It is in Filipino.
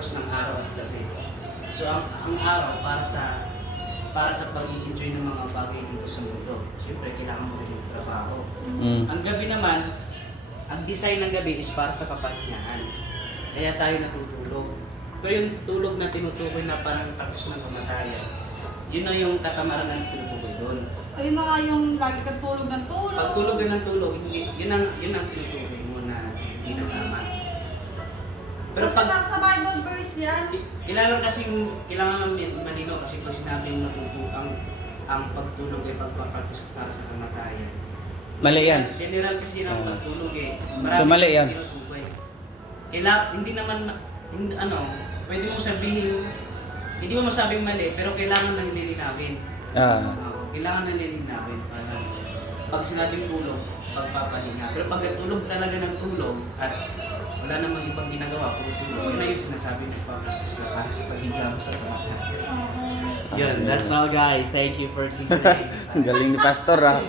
purpose ng araw at gabi. So ang araw para sa pag-i-enjoy ng mga bagay dito sa mundo. Siyempre, kailangan mo rin yung trabaho. Ang gabi naman, ang design ng gabi is para sa kapahingahan. Kaya tayo natutulog. Pero yung tulog na tinutukoy na parang tapos ng kamatayan, yun na yung katamaran na tinutukoy doon. Ayun na nga yung lagi kang tulog ng tulog. Pag tulog ka ng tulog, yun ang tinutukoy mo na hindi na tama. Pero pag sa Bible verse yan. kailangan ng malino kasi pag sinabing ang pagtulog ay pagpapractice para sa kamatayan. Mali yan. General kasi ng pagtulog eh. So, mali yan. Tinutukoy. Hindi naman, pwede mo sabihin, hindi mo masabing mali, pero kailangan nang lilinawin. Kailangan nang lilinawin para pag sinabing tulog, pagpapahinga. Pero pag tulog talaga ng tulog at wala namang ibang ginagawa, puro tulog, yun na yung sinasabi ng pagpractice na para sa paghiga mo sa kamatayan. Yun, that's all guys. Thank you for listening. Ang galing ni Pastor ah.